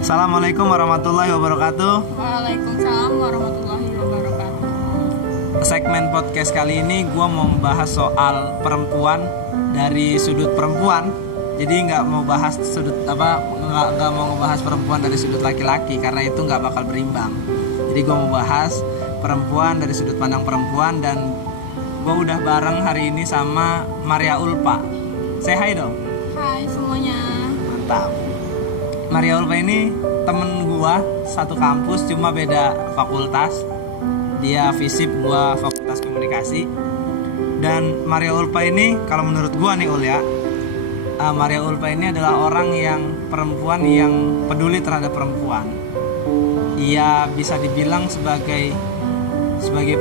Assalamualaikum warahmatullahi wabarakatuh. Waalaikumsalam warahmatullahi wabarakatuh. Segmen podcast kali ini gue mau membahas soal perempuan dari sudut perempuan. Jadi nggak mau bahas nggak mau ngebahas perempuan dari sudut laki-laki karena itu nggak bakal berimbang. Jadi gue mau bahas perempuan dari sudut pandang perempuan dan gue udah bareng hari ini sama Maria Ulpa. Say hi dong. Hai semuanya. Mantap. Maria Ulpa ini temen gua satu kampus cuma beda fakultas. Dia FISIP, gua fakultas komunikasi. Dan Maria Ulpa ini kalau menurut gua nih Ul ya, Maria Ulpa ini adalah orang yang perempuan yang peduli terhadap perempuan. Ia bisa dibilang sebagai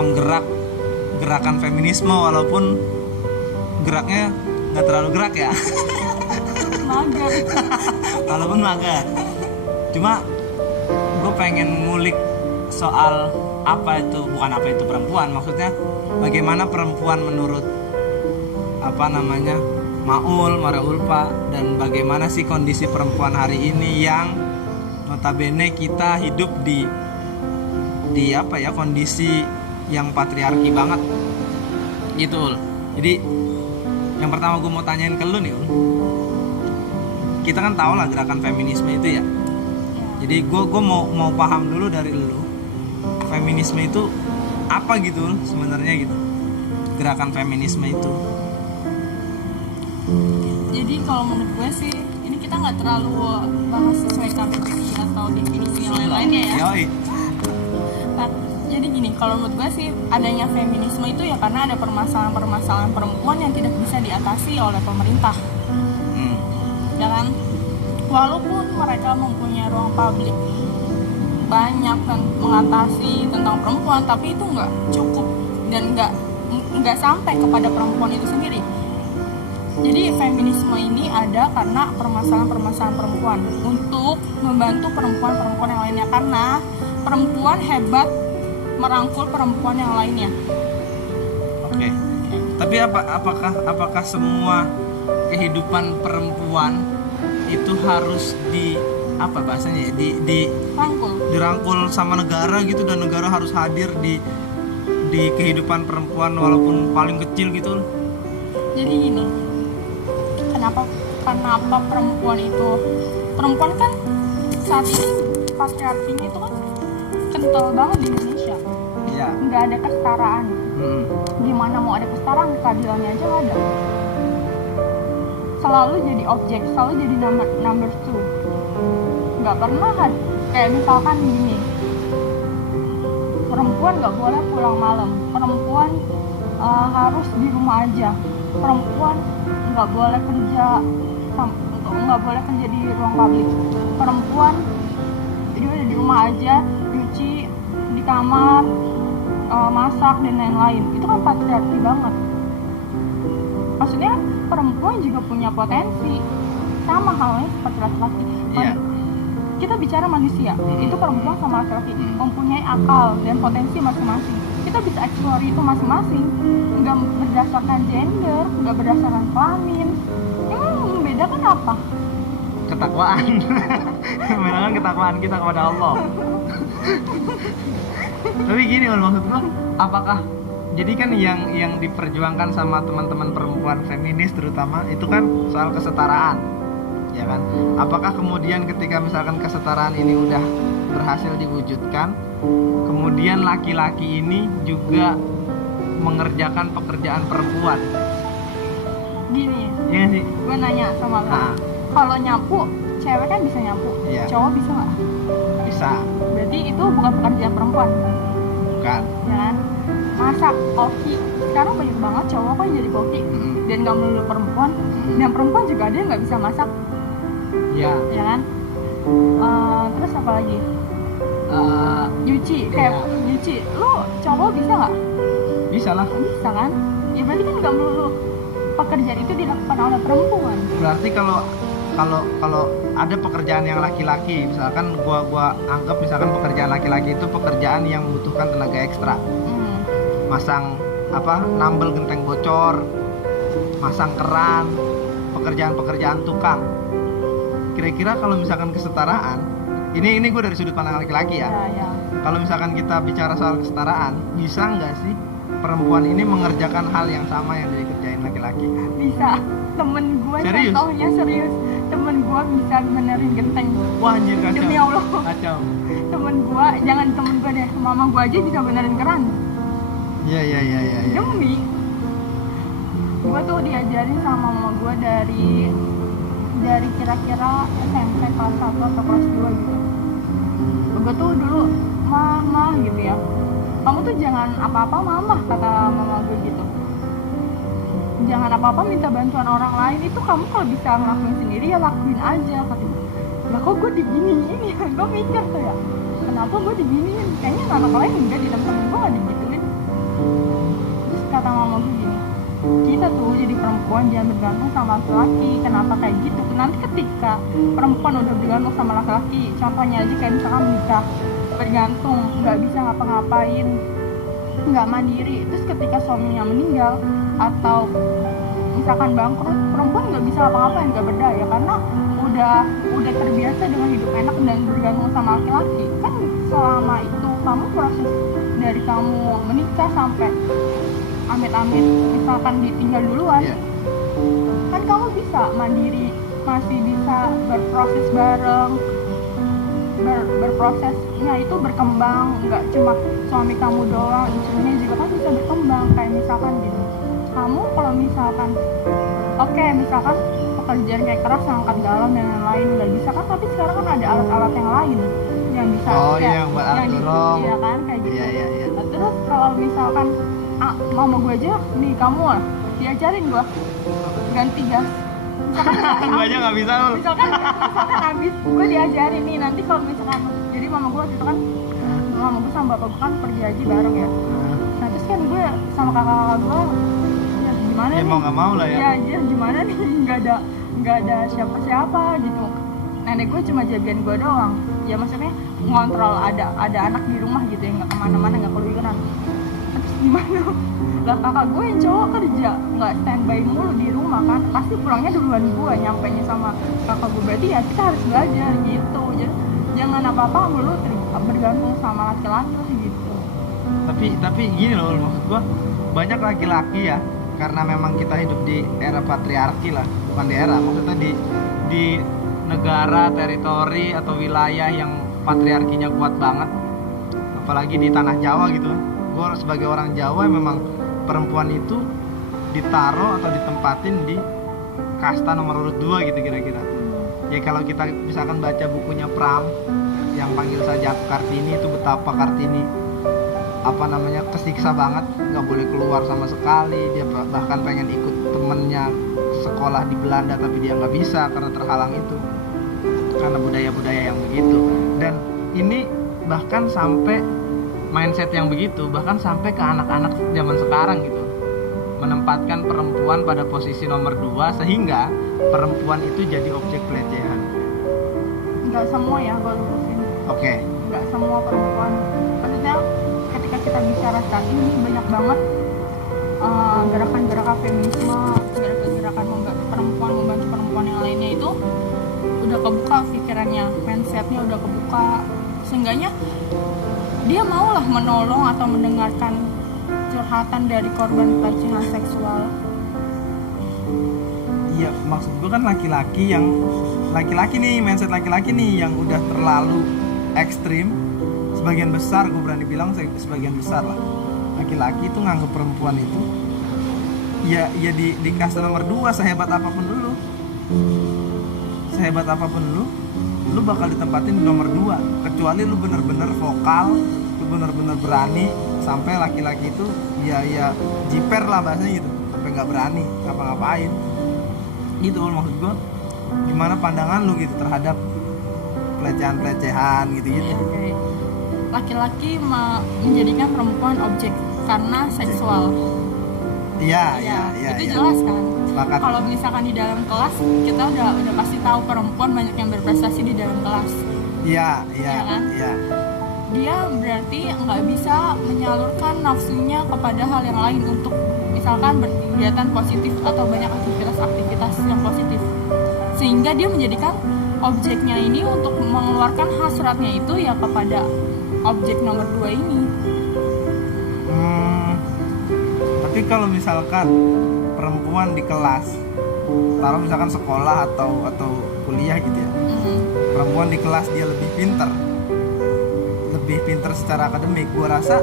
penggerak gerakan feminisme walaupun geraknya nggak terlalu gerak ya. Mager. Walaupun mager. Cuma gue pengen ngulik soal bukan apa itu perempuan, maksudnya bagaimana perempuan menurut Maul, Maria Ulpa, dan bagaimana sih kondisi perempuan hari ini yang notabene kita hidup di kondisi yang patriarki banget gitu Ul. Jadi yang pertama gue mau tanyain ke lu nih Ul, kita kan tahu lah gerakan feminisme itu ya. Jadi gue mau paham dulu dari lu, feminisme itu apa gitu sebenarnya gitu, gerakan feminisme itu. Jadi kalau menurut gue sih ini kita nggak terlalu bahas sesuai KBBI atau definisi yang lain-lainnya ya. Yoi. Jadi gini, kalau menurut gue sih adanya feminisme itu ya karena ada permasalahan-permasalahan perempuan yang tidak bisa diatasi oleh pemerintah. Ya kan? Walaupun mereka mempunyai ruang publik banyak dan mengatasi tentang perempuan, tapi itu nggak cukup dan nggak sampai kepada perempuan itu sendiri. Jadi feminisme ini ada karena permasalahan-permasalahan perempuan untuk membantu perempuan-perempuan yang lainnya, karena perempuan hebat merangkul perempuan yang lainnya. Oke. Tapi apakah semua kehidupan perempuan itu harus dirangkul sama negara gitu, dan negara harus hadir di kehidupan perempuan walaupun paling kecil gitu? Jadi gini, kenapa perempuan kan saat ini patriarkinya itu kan kental banget di Indonesia. Iya. Nggak ada kesetaraan. Gimana mau ada kesetaraan, keadilannya aja nggak ada. Selalu jadi objek, selalu jadi number two. Nggak pernah kayak misalkan gini, perempuan nggak boleh pulang malam, perempuan harus di rumah aja, perempuan nggak boleh kerja di ruang publik, perempuan jadi udah di rumah aja, cuci di kamar, masak dan lain-lain. Itu kan patriarki banget. Maksudnya perempuan juga punya potensi sama halnya seperti laki-laki. Yeah. Kita bicara manusia, itu perempuan sama laki-laki mempunyai akal dan potensi masing-masing. Kita bisa eksplor itu masing-masing, nggak berdasarkan gender, nggak berdasarkan kelamin. Yang membedakan apa? Ketakwaan. Membedakan ketakwaan kita kepada Allah. Tapi gini maksud gue, apakah jadi kan yang diperjuangkan sama teman-teman perempuan feminis terutama itu kan soal kesetaraan, ya kan? Apakah kemudian ketika misalkan kesetaraan ini udah berhasil diwujudkan, kemudian laki-laki ini juga mengerjakan pekerjaan perempuan? Gini, ya sih? Gue nanya sama lo, kalau nyapu, cewek kan bisa nyapu, ya. Cowok bisa nggak? Bisa. Berarti itu bukan pekerjaan perempuan? Bukan. Ya kan? Masak, koki, sekarang banyak banget cowok kan jadi koki, dan nggak melulu perempuan, dan perempuan juga ada yang nggak bisa masak. Ya kan? Terus apa lagi? Nyuci, kayak nyuci, lu cowok bisa nggak? Bisa lah. Bisa kan? Ya berarti kan nggak melulu pekerjaan itu dilakukan oleh perempuan. Berarti kalau ada pekerjaan yang laki-laki, misalkan gua anggap misalkan pekerjaan laki-laki itu pekerjaan yang membutuhkan tenaga ekstra. Masang nambel genteng bocor, masang keran, pekerjaan tukang. Kira-kira kalau misalkan kesetaraan, ini gue dari sudut pandang laki-laki ya. Ya. Kalau misalkan kita bicara soal kesetaraan, bisa nggak sih perempuan ini mengerjakan hal yang sama yang dikerjain laki-laki? Bisa. Temen gue Serius? contohnya serius. Temen gue bisa benerin genteng. Wah anjir, kacau. Demi Allah. Kacau. Temen gue, jangan temen gue deh, mama gue aja bisa benerin keran. Iya. Demi. Gue tuh diajarin sama mama gue dari kira-kira SMP kelas 1 atau kelas 2 gitu. Gue tuh dulu mama gitu ya, kamu tuh jangan apa-apa mama, kata mama gue gitu. Jangan apa-apa minta bantuan orang lain, itu kamu kalau bisa ngelakuin sendiri ya lakuin aja, kata gue. Lah kok gue diginiin ya, gue mikir tuh ya, kenapa gue diginiin, kayaknya anak lain enggak, di temen gue gak digituin. Terus kata mama gue gini, kita tuh jadi perempuan jangan bergantung sama laki-laki. Kenapa kayak gitu? Nanti ketika perempuan udah bergantung sama laki-laki, contohnya aja kayak misalkan nikah, bergantung, nggak bisa ngapa-ngapain, nggak mandiri, terus ketika suaminya meninggal atau misalkan bangkrut, perempuan nggak bisa apa-ngapain, nggak berdaya karena udah terbiasa dengan hidup enak dan bergantung sama laki-laki. Kan selama itu kamu proses dari kamu menikah sampai amit-amit misalkan ditinggal duluan, kan kamu bisa mandiri, masih bisa berproses bareng, berprosesnya itu berkembang, nggak cuma suami kamu doang, istrinya juga kan bisa berkembang. Kayak misalkan gini, kamu kalau misalkan misalkan pekerjaan kayak keras, angkat galon dan lain-lain nggak bisa kan, tapi sekarang kan ada alat-alat yang lain yang bisa yang buat alat dorong, iya kan, kayak gitu. Iya. Nah, terus kalau misalkan mama gue aja nih, kamu diajarin gue ganti gas, Gue aja nggak bisa loh. misalkan habis gue diajarin nih, nanti kalau misalkan, jadi mama gue waktu itu kan, mama gue sama bapak gue kan pergi haji bareng ya. Nah terus kan gue sama kakak gue, ya gimana Ya nih, mau nggak mau lah ya. ya gimana nih, nggak ada siapa-siapa gitu. Nenek gue cuma jagain gue doang, ya maksudnya ngontrol ada anak di rumah gitu ya, nggak kemana-mana, nggak keluaran. Terus gimana? Lah kakak gue yang cowok kerja, nggak standby mulu di rumah kan, pasti pulangnya duluan gue, nyampenya sama kakak gue. Berarti ya kita harus belajar gitu. Jadi jangan apa-apa mulu bergantung sama laki-laki gitu. Tapi gini loh, maksud gue banyak laki-laki ya, karena memang kita hidup di era patriarki lah, bukan di era, maksudnya di negara, teritori atau wilayah yang patriarkinya kuat banget, apalagi di tanah Jawa gitu. Gue sebagai orang Jawa memang perempuan itu ditaruh atau ditempatin di kasta nomor urut 2 gitu kira-kira. Ya kalau kita misalkan baca bukunya Pram yang panggil saja aku Kartini, itu betapa Kartini kesiksa banget, nggak boleh keluar sama sekali. Dia bahkan pengen ikut temennya sekolah di Belanda tapi dia nggak bisa karena terhalang itu, karena budaya-budaya yang begitu. Dan ini bahkan sampai mindset yang begitu, bahkan sampai ke anak-anak zaman sekarang gitu, menempatkan perempuan pada posisi nomor 2 sehingga perempuan itu jadi objek pelecehan. Nggak semua ya, gue lurusin. Oke. Nggak semua perempuan, maksudnya ketika kita bicara saat ini banyak banget gerakan-gerakan feminisme, gerakan-gerakan perempuan membantu perempuan yang lainnya itu udah kebuka pikirannya, mindsetnya udah kebuka, seenggaknya dia maulah menolong atau mendengarkan curhatan dari korban pelecehan seksual. Iya, maksud gue kan laki-laki nih, mindset laki-laki nih yang udah terlalu ekstrim. Sebagian besar, gue berani bilang sebagian besar lah, laki-laki itu nganggep perempuan itu ya di kasta nomor 2. Sehebat apapun lu bakal ditempatin di nomor 2, kecuali lu bener-bener vokal, lu bener-bener berani, sampai laki-laki itu ya jiper lah bahasanya gitu, sampai nggak berani ngapa-ngapain gitu. Maksud gue gimana pandangan lu gitu terhadap pelecehan gitu. Laki-laki menjadikan perempuan objek karena seksual. Iya, itu jelas kan. Kalau misalkan di dalam kelas kita udah pasti tahu perempuan banyak yang berprestasi di dalam kelas. Iya kan? Dia berarti nggak bisa menyalurkan nafsunya kepada hal yang lain untuk misalkan berkegiatan positif atau banyak aktivitas yang positif, sehingga dia menjadikan objeknya ini untuk mengeluarkan hasratnya itu ya kepada objek nomor 2 ini. Tapi kalau misalkan perempuan di kelas, taruh misalkan sekolah atau kuliah gitu ya, perempuan di kelas dia lebih pinter secara akademik, gua rasa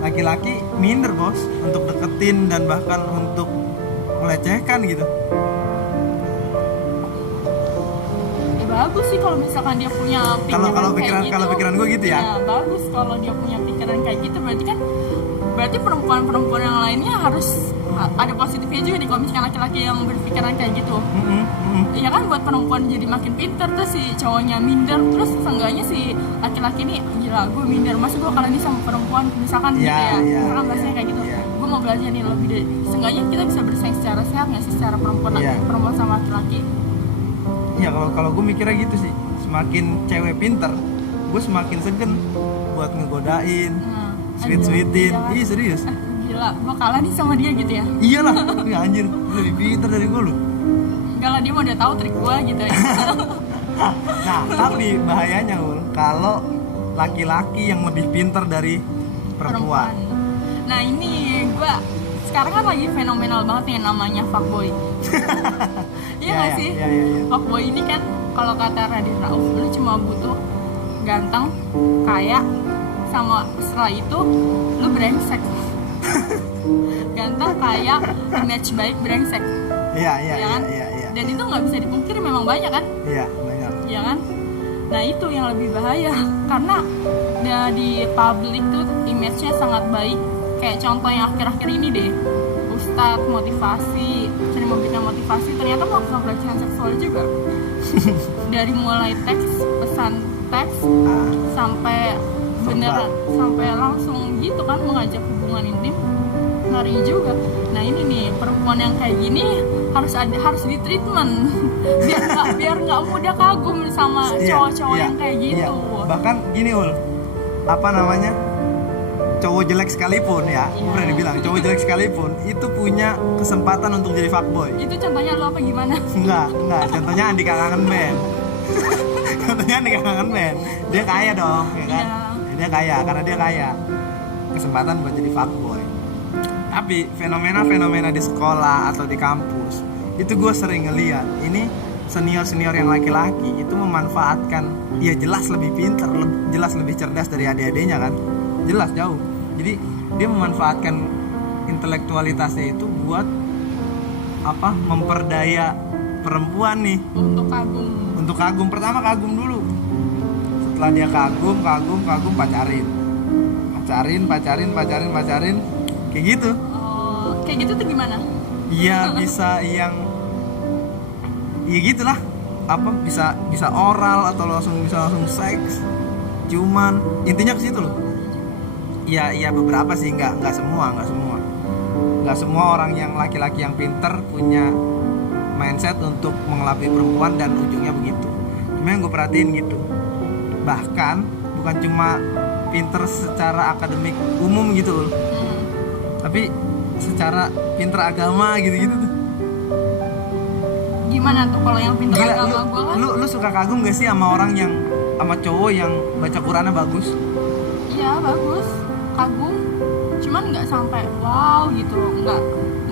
laki-laki minder bos untuk deketin dan bahkan untuk melecehkan gitu. Ya bagus sih kalau misalkan dia punya pikiran kalau pikiran gue gitu ya. Ya bagus kalau dia punya pikiran kayak gitu, berarti perempuan-perempuan yang lainnya harus ada positifnya juga nih kalau misalkan laki-laki yang berpikiran kayak gitu. Ya kan buat perempuan jadi makin pinter, terus si cowoknya minder, terus seenggaknya si laki-laki ini gila gue minder, masa gue kalah nih sama perempuan misalkan gitu ya. Misalkan bahasanya kayak gitu. Gue mau belajar nih lebih dari, seenggaknya kita bisa bersaing secara sehat nggak sih secara perempuan sama laki-laki. Iya, kalau gue mikirnya gitu sih, semakin cewek pinter gue semakin segen buat ngegodain, sweet-sweetin. Iya serius. Gila, gue kalah nih sama dia gitu ya. Iyalah, ya anjir, lebih pinter dari gue lu. Enggak lah, dia mau udah tahu trik gue gitu ya. Nah, tapi bahayanya Ul, kalau laki-laki yang lebih pinter dari perempuan. Nah ini gue sekarang kan lagi fenomenal banget nih namanya fuckboy. Iya nggak sih? Iya. Fuckboy ini kan kalau kata Raden Rauf, lu cuma butuh ganteng, kaya, sama setelah itu lu brengsek. Ganteng, kaya, image baik, brengsek. Iya. Dan itu nggak bisa dipungkiri, memang banyak kan? Iya, banyak. Iya kan? Nah itu yang lebih bahaya karena di publik tuh image-nya sangat baik. Kayak contoh yang akhir-akhir ini deh, Ustadz motivasi, sering memberikan motivasi, ternyata melakukan pelecehan seksual juga. Dari mulai pesan teks sampai beneran, sampai langsung gitu kan mengajak hubungan intim, ngeri juga. Nah ini nih perempuan yang kayak gini harus di treatment biar nggak mudah kagum sama cowok-cowok yang kayak gitu. Bahkan gini Ul, apa namanya, cowok jelek sekalipun ya, berani bilang cowok jelek sekalipun itu punya kesempatan untuk jadi fuckboy. Itu contohnya lu apa gimana? Enggak, contohnya Andika Kangen Band. Contohnya Andika Kangen Band, dia kaya dong, ya kan? Dia kaya, karena dia kaya, kesempatan buat jadi fuckboy. Tapi fenomena di sekolah atau di kampus itu gue sering ngeliat, ini senior yang laki-laki itu memanfaatkan, ya jelas lebih pintar, jelas lebih cerdas dari adik-adiknya kan, jelas jauh. Jadi dia memanfaatkan intelektualitasnya itu buat apa, memperdaya perempuan nih untuk kagum. Pertama kagum dulu, setelah dia kagum pacarin kayak gitu. Kayak gitu tuh gimana? Iya bisa yang ya gitulah, apa bisa oral atau bisa langsung seks, cuman intinya ke situ loh. Iya beberapa sih, nggak semua orang yang laki-laki yang pinter punya mindset untuk mengelabui perempuan dan ujungnya begitu. Cuma yang gue perhatiin gitu, bahkan bukan cuma pinter secara akademik umum gitu loh, tapi secara pinter agama gitu tuh. Gimana tuh kalau yang pinter agama gue kan? Lu suka kagum gak sih sama orang yang, sama cowok yang baca Qurannya bagus? Iya bagus, kagum. Cuman nggak sampai wow gitu,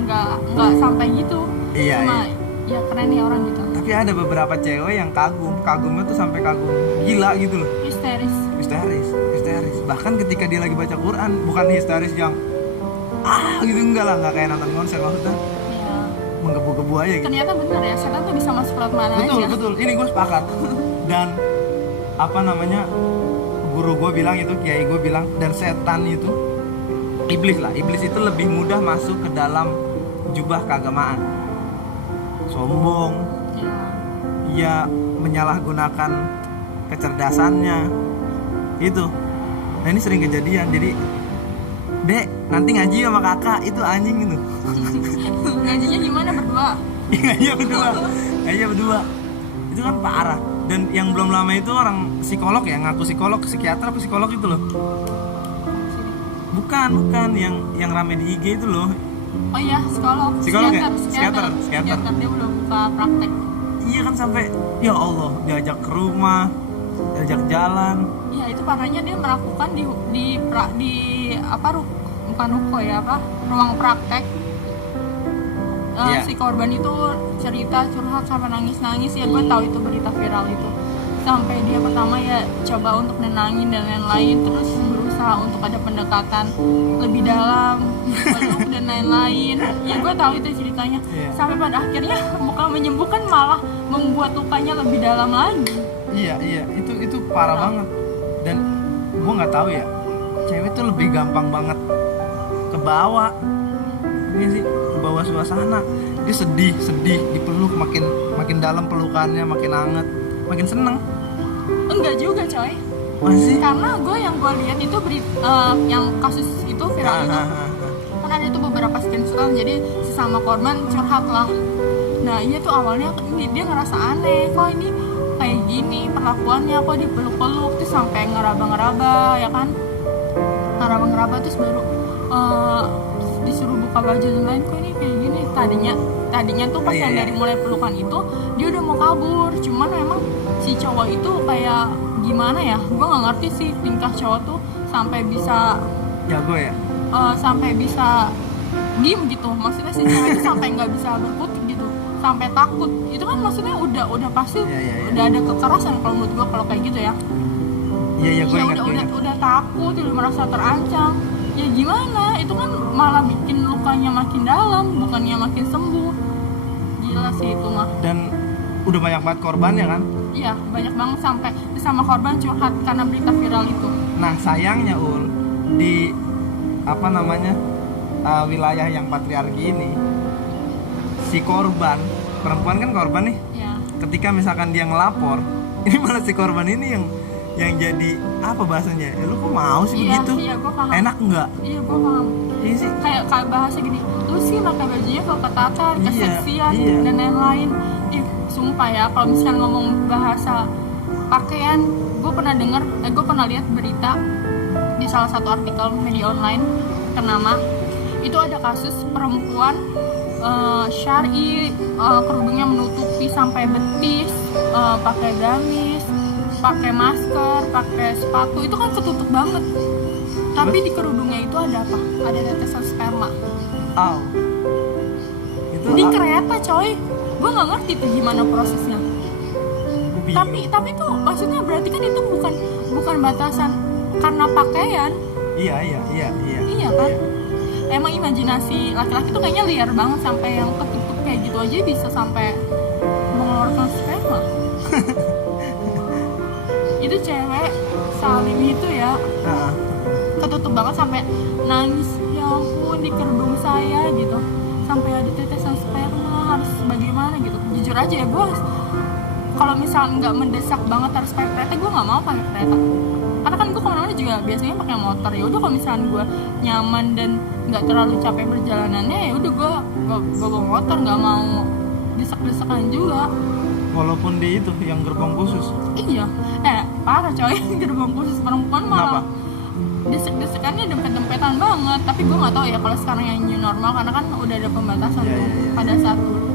nggak sampai gitu. Iya. Cuma ya keren nih orang gitu. Tapi ada beberapa cewek yang kagumnya tuh sampai kagum gila gitu loh. Histeris. Bahkan ketika dia lagi baca Quran, bukan histeris yang gitu, nggak kayak nonton konser, maksudnya menggebu-gebu aja gitu. Ternyata bener ya, setan tuh bisa masuk lewat mana aja. Betul, ini gue sepakat. Dan apa namanya, guru gue bilang itu, kiai gue bilang, dan setan itu, iblis itu lebih mudah masuk ke dalam jubah keagamaan. Sombong, ia menyalahgunakan kecerdasannya itu. Nah ini sering kejadian. Jadi Dek, nanti ngaji sama kakak, itu anjing gitu. Ngajinya gimana berdua? Ngajinya berdua. Itu kan parah. Dan yang belum lama itu orang psikolog ya, ngaku psikiater apa psikolog itu loh. Bukan yang rame di IG itu loh. Oh iya, psikiater. Dia udah buka praktek. Iya kan, sampai ya Allah diajak ke rumah, diajak jalan. Iya, itu parahnya dia melakukan di apa bukan ruko ya, apa ruang praktek. Iya. Si korban itu cerita curhat sampai nangis ya, gue tahu itu berita viral itu. Sampai dia pertama ya coba untuk nenangin dan lain-lain, terus berusaha untuk ada pendekatan lebih dalam, peluk dan lain-lain. Ya gue tahu itu ceritanya. Iya. Sampai pada akhirnya bukan menyembuhkan, malah membuat lukanya lebih dalam lagi. Iya, itu parah banget. Dan gue nggak tahu ya, cewek tuh lebih gampang banget ke bawah. Ini sih, ke bawah suasana. Dia sedih, dipeluk, makin dalam pelukannya, makin hangat, makin seneng. Enggak juga coy, Masih? karena yang gue lihat itu yang kasus itu viral itu kan ada tuh beberapa screenshot, jadi sesama korban curhat lah. Nah iya tuh awalnya dia ngerasa aneh, kok ini kayak gini perlakuannya, kok dipeluk-peluk terus sampai ngeraba-ngeraba ya kan, ngeraba-ngeraba terus baru disuruh buka baju dan lain, kok ini kayak gini. Tadinya tuh pas yang dari mulai pelukan itu dia udah mau kabur, cuman memang si cowok itu kayak gimana ya, gue nggak ngerti sih tingkah cowok tuh sampai bisa Jago ya? sampai bisa diem gitu, maksudnya si cewek itu sampai nggak bisa berkutik gitu, sampai takut. Itu kan maksudnya udah pasti udah ada kekerasan kalau menurut gue kalau kayak gitu ya. Iya, gue ingat. Udah takut, udah merasa terancam. Ya gimana, itu kan malah bikin lukanya makin dalam, bukannya makin sembuh. Gila sih itu mah. Dan udah banyak banget korbannya kan? Iya, banyak banget sampai sama korban curhat karena berita viral itu. Nah sayangnya di apa namanya wilayah yang patriarki ini, si korban, perempuan kan korban nih, Iya. ketika misalkan dia ngelapor, ini malah si korban ini yang jadi apa bahasanya, lu kok mau sih begitu? Iya, gue paham. Enak nggak? Iya, gue paham. Iya sih. Kayak bahasa gini, lu sih pakai bajunya kalau ketata, Iya, keseksian iya. dan lain-lain. Sumpah ya, kalau misalnya ngomong bahasa pakaian, gue pernah lihat berita di salah satu artikel media online ternama. Itu ada kasus perempuan syar'i, kerudungnya menutupi sampai betis, pakai gamis, pakai masker, pakai sepatu, itu kan ketutup banget. Tapi di kerudungnya itu ada apa? Ada tetesan sperma. Aw. Itu Di kereta coy. Gue nggak ngerti tuh gimana prosesnya. Tapi tuh maksudnya berarti kan itu bukan batasan karena pakaian. Iya. Iya kan? Emang imajinasi laki-laki tuh kayaknya liar banget, sampai yang ketutup kayak gitu aja bisa sampai mengeluarkan sperma. Itu cewek Salim itu ya, ketutup banget sampai nangis, ya ampun di kerudung saya gitu, sampai ada tetesan sperma, harus bagaimana gitu. Jujur aja ya, gue kalau misalnya nggak mendesak banget harus pakai kereta, gue nggak mau pakai kereta, karena kan gue kemana-mana juga biasanya pakai motor. Ya udah, kalau misalnya gue nyaman dan nggak terlalu capek perjalanannya, ya udah gue bawa motor, nggak mau desak-desakan juga. Walaupun di itu yang gerbong khusus. Iya, parah coy, gerbong khusus perempuan malah Kenapa? desek-desekannya dempet-dempetan banget. Tapi gue nggak tahu ya kalau sekarang yang new normal, karena kan udah ada pembatasan Iya, tuh iya. pada saat dulu.